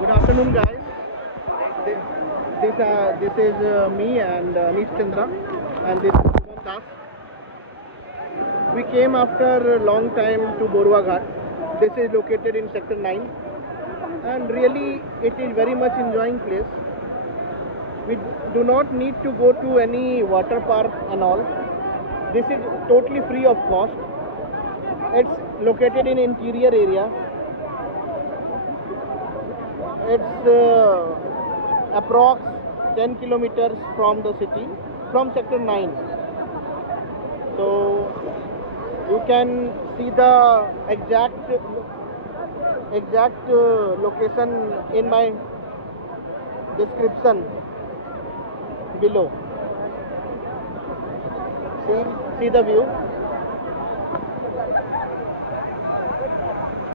Good afternoon, guys. This, this is me and Anish Chandra, and this is Shubham Das. We came after a long time to Borwa Ghat. This is located in Sector 9, and really it is very much enjoying place. We do not need to go to any water park and all. This is totally free of cost. It's located in interior area. It's approx 10 kilometers from the city, from sector 9. So you can see the exact location in my description below. See the view.